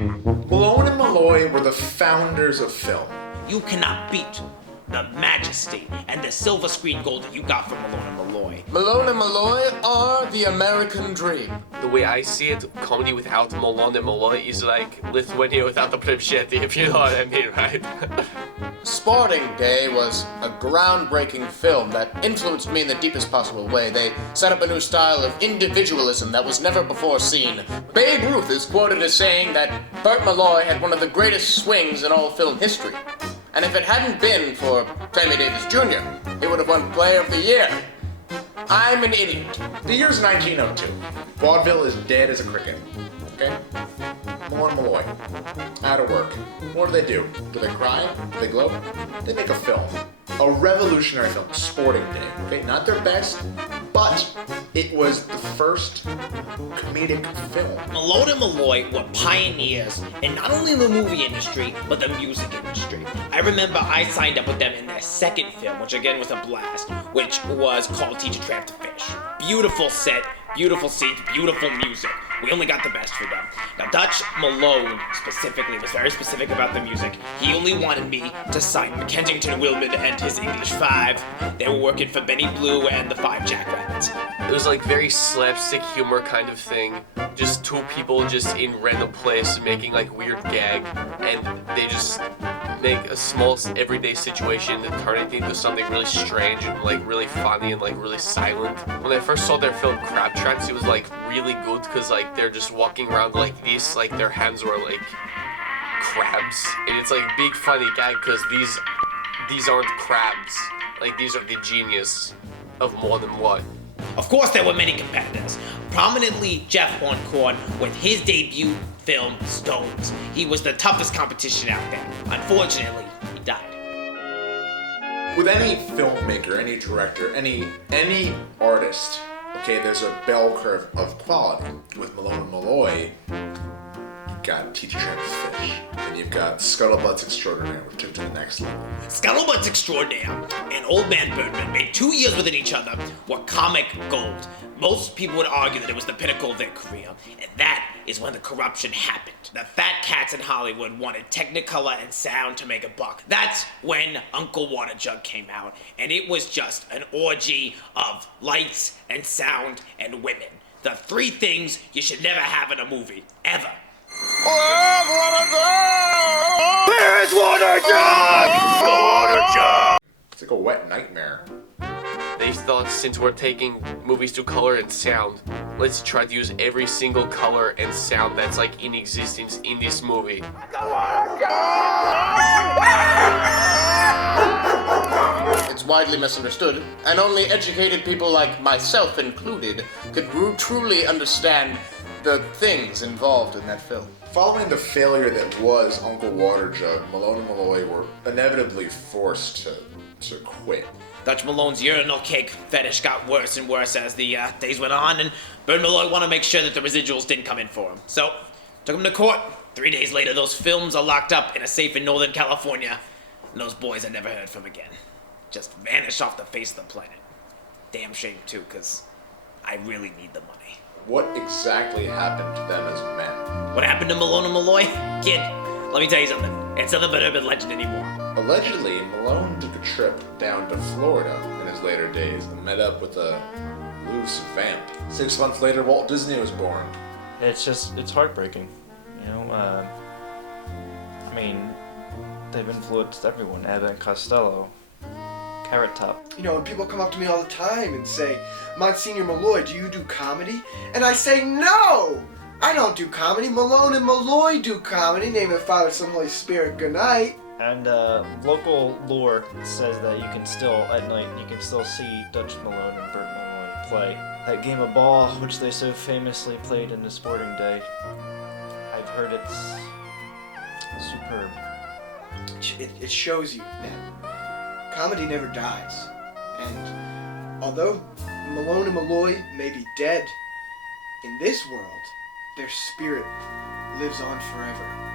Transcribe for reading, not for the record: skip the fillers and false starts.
Malone and Mulloy were the founders of film. You cannot beat the majesty and the silver screen gold that you got from Malone and Mulloy. Malone and Mulloy are the American dream. The way I see it, comedy without Malone and Mulloy is like Lithuania without the Prentky, if you know what I mean, right? Sporting Day was a groundbreaking film that influenced me in the deepest possible way. They set up a new style of individualism that was never before seen. Babe Ruth is quoted as saying that Burt Mulloy had one of the greatest swings in all film history. And if it hadn't been for Sammy Davis Jr., he would have won Player of the Year. I'm an idiot. The year's 1902. Vaudeville is dead as a cricket. Okay? Malone and Mulloy. Out of work. What do? Do they cry? Do they gloat? They make a film. A revolutionary film. Sporting Day. Okay? Not their best, but it was the first comedic film. Malone and Mulloy were pioneers in not only the movie industry, but the music industry. I remember I signed up with them in their second film, which again was a blast, which was called Teach a Tramp to Fish. Beautiful set, beautiful scenes, beautiful music. We only got the best for them. Now, Dutch Malone specifically was very specific about the music. He only wanted me to sign Kensington Wilmot and his English Five. They were working for Benny Blue and the Five Jackrabbits. It was like very slapstick humor kind of thing. Just two people just in random place making like weird gag, and they just make a small everyday situation and turn it into something really strange and like really funny and like really silent. When I first saw their film Crab Tracks, it was like really good because like they're just walking around like this, like their hands were like crabs, and it's like big funny gag because these aren't crabs, like these are the genius of more than one. Of course, there were many competitors. Prominently, Jeff Horncorn with his debut film, Stones. He was the toughest competition out there. Unfortunately, he died. With any filmmaker, any director, any artist, okay, there's a bell curve of quality. With Malone and Mulloy, you've got Teach a Tramp to Fish, and you've got Scuttlebutts Extraordinare, which took to the next level. Scuttlebutts Extraordinare and Old Man Birdman made 2 years within each other were comic gold. Most people would argue that it was the pinnacle of their career, and that is when the corruption happened. The fat cats in Hollywood wanted Technicolor and sound to make a buck. That's when Uncle Waterjug came out, and it was just an orgy of lights and sound and women. The 3 things you should never have in a movie, ever. Where's Waterjug? Waterjug! It's like a wet nightmare. They thought, since we're taking movies to color and sound, let's try to use every single color and sound that's like in existence in this movie. It's widely misunderstood, and only educated people like myself included could truly understand the things involved in that film. Following the failure that was Uncle Waterjug, Malone and Mulloy were inevitably forced to quit. Dutch Malone's urinal cake fetish got worse and worse as the days went on, and Burt Mulloy wanted to make sure that the residuals didn't come in for him. So, took him to court. 3 days later, those films are locked up in a safe in Northern California, and those boys are never heard from again. Just vanished off the face of the planet. Damn shame, too, because I really need the money. What exactly happened to them as men? What happened to Malone and Mulloy? Kid, let me tell you something. It's nothing but urban legend anymore. Allegedly, Malone took a trip down to Florida in his later days and met up with a loose vamp. 6 months later, Walt Disney was born. It's heartbreaking, you know. I mean, they've influenced everyone. Abbott and Costello, Carrot Top. You know, and people come up to me all the time and say, Monsignor Mulloy, do you do comedy? And I say, no! I don't do comedy. Malone and Mulloy do comedy. Name of the Father, Son, Holy Spirit, good night. And local lore says that you can still, at night, you can still see Dutch Malone and Burt Mulloy play that game of ball, which they so famously played in the Sporting Day. I've heard it's superb. It shows you that comedy never dies. And although Malone and Mulloy may be dead, in this world, their spirit lives on forever.